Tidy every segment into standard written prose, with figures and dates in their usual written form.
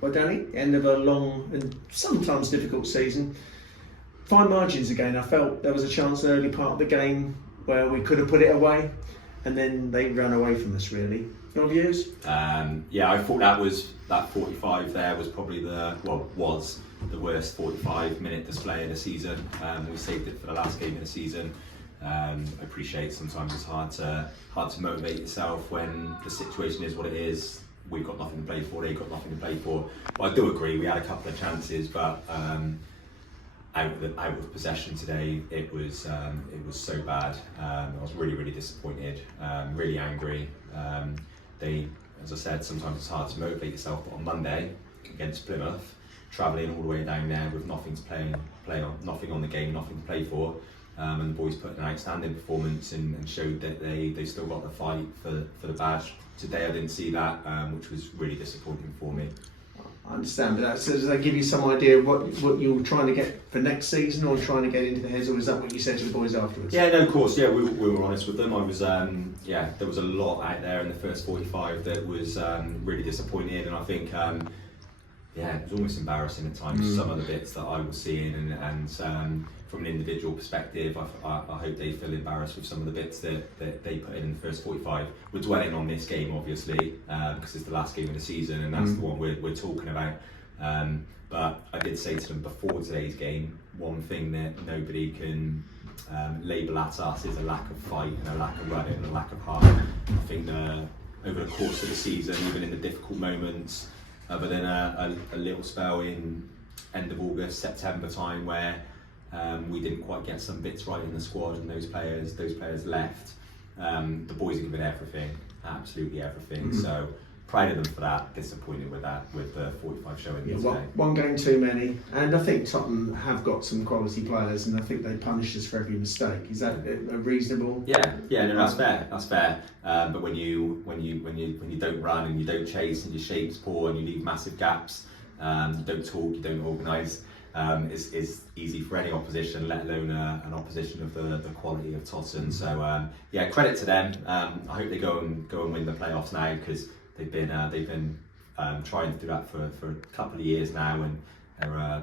Well, Danny, end of a long and sometimes difficult season. Fine margins again. I felt there was a chance early part of the game where we could have put it away, and then they ran away from us. Really, your views? Yeah, I thought that 45 there was probably was the worst 45-minute display of the season. We saved it for the last game of the season. I appreciate sometimes it's hard to motivate yourself when the situation is what it is. We've got nothing to play for, they've got nothing to play for. But I do agree, we had a couple of chances, but out of possession today, it was so bad. I was really disappointed, really angry. As I said, sometimes it's hard to motivate yourself, but on Monday against Plymouth, travelling all the way down there with nothing to play on, nothing on the game, nothing to play for, and the boys put an outstanding performance and showed that they still got the fight for the badge. Today I didn't see that, which was really disappointing for me. I understand, but does that give you some idea of what you're trying to get for next season, or trying to get into the heads, or is that what you said to the boys afterwards? Yeah, no, of course. Yeah, we were honest with them. I was, there was a lot out there in the first 45 that was really disappointing, and I think, it was almost embarrassing at times. Some of the bits that I was seeing, and from an individual perspective, I hope they feel embarrassed with some of the bits that they put in the first 45. We're dwelling on this game, obviously, because it's the last game of the season, and that's the one we're talking about. But I did say to them before today's game, one thing that nobody can label at us is a lack of fight and a lack of running and a lack of heart. I think over the course of the season, even in the difficult moments, other than a little spell in end of August, September time where we didn't quite get some bits right in the squad and those players left, the boys are giving everything, absolutely everything. So proud of them for that, disappointed with the 45 showing today. One game too many, and I think Totton have got some quality players, and I think they punish us for every mistake. Is that a reasonable? Yeah, no, that's fair. But when you don't run and you don't chase and your shape's poor and you leave massive gaps, you don't talk, you don't organise. It's easy for any opposition, let alone an opposition of the quality of Totton. So credit to them. I hope they go and win the playoffs now, because they've been trying to do that for a couple of years now, and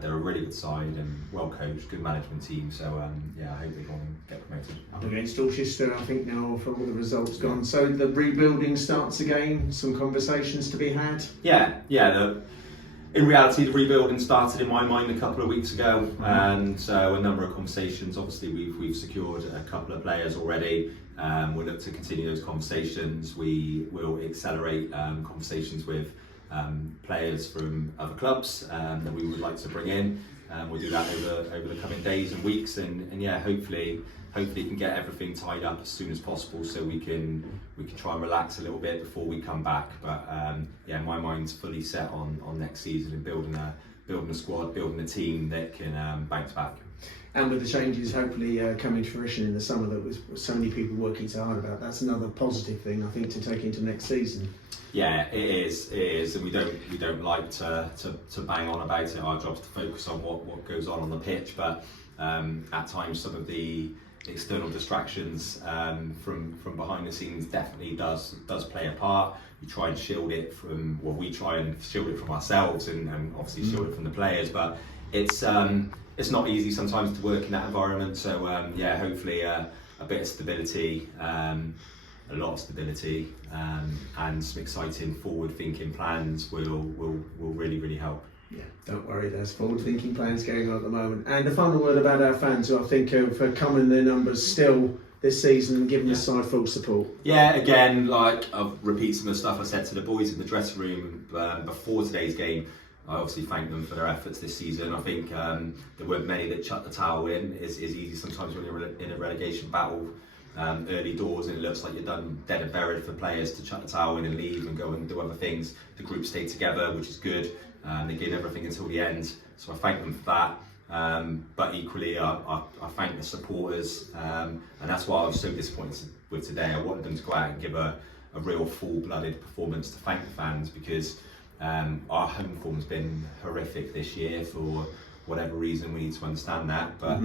they're a really good side and well coached, good management team. So I hope they go and get promoted. Up against Dorchester, I think now for all the results gone. So the rebuilding starts again. Some conversations to be had. In reality, the rebuilding started in my mind a couple of weeks ago, and so a number of conversations. Obviously, we've secured a couple of players already. We'll look to continue those conversations. We will accelerate conversations with players from other clubs that we would like to bring in. We'll do that over the coming days and weeks, and hopefully can get everything tied up as soon as possible, so we can try and relax a little bit before we come back. But my mind's fully set on next season and building a squad, building a team that can bounce back. And with the changes hopefully coming to fruition in the summer that was so many people working so hard about, that's another positive thing I think to take into next season. Yeah, it is, and we don't like to bang on about it. Our job's to focus on what goes on the pitch, but at times some of the external distractions from behind the scenes definitely does play a part. We try and shield it from ourselves and obviously shield it from the players, but it's not easy sometimes to work in that environment. So hopefully a bit of stability, a lot of stability, and some exciting forward-thinking plans will really help. Yeah, don't worry, there's forward-thinking plans going on at the moment. And a final word about our fans, who I think have come in their numbers still this season and given the side full support. Yeah, again, I'll repeat some of the stuff I said to the boys in the dressing room before today's game. I obviously thank them for their efforts this season. I think there weren't many that chucked the towel in. It's easy sometimes when you're in a relegation battle early doors and it looks like you're done dead and buried for players to chuck the towel in and leave and go and do other things. The group stayed together, which is good. They gave everything until the end, so I thank them for that. But equally, I thank the supporters, and that's why I was so disappointed with today. I wanted them to go out and give a real full-blooded performance to thank the fans, because our home form's been horrific this year for whatever reason. We need to understand that, but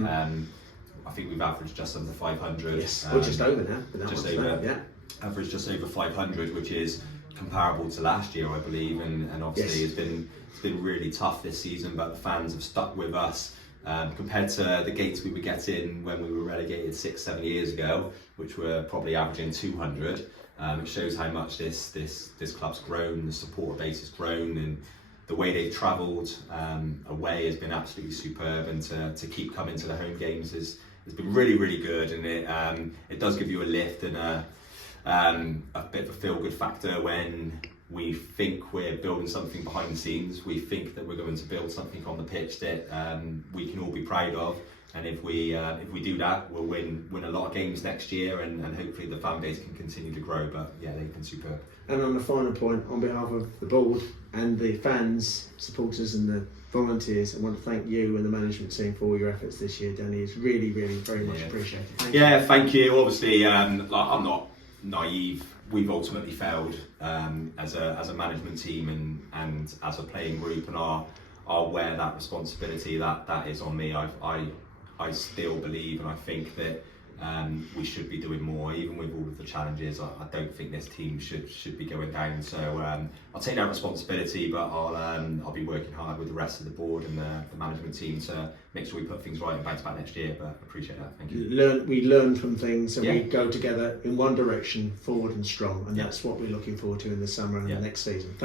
I think we've averaged just under 500. Yes, or just over now. Averaged just over 500, which is comparable to last year, I believe, and obviously Yes. it's been really tough this season, but the fans have stuck with us. Compared to the gates we were getting when we were relegated 6-7 years ago, which were probably averaging 200, it shows how much this club's grown, the supporter base has grown, and the way they've travelled away has been absolutely superb, and to keep coming to the home games has been really, really good, and it does give you a lift and a bit of a feel-good factor when we think we're building something behind the scenes. We think that we're going to build something on the pitch that we can all be proud of, and if we do that, we'll win a lot of games next year, and hopefully the fan base can continue to grow. But yeah, they've been superb. And on the final point, on behalf of the board and the fans, supporters and the volunteers, I want to thank you and the management team for all your efforts this year, Danny. It's really, really very much appreciated. Thank you. Thank you. Obviously, I'm not naive. We've ultimately failed as a management team and as a playing group, and I'll wear that responsibility. That is on me. I still believe, and I think that we should be doing more, even with all of the challenges. I don't think this team should be going down. So I'll take that responsibility, but I'll be working hard with the rest of the board and the management team to make sure we put things right and bounce back next year. But I appreciate that. Thank you. We learn from things, and we go together in one direction, forward and strong, and that's what we're looking forward to in the summer and the next season.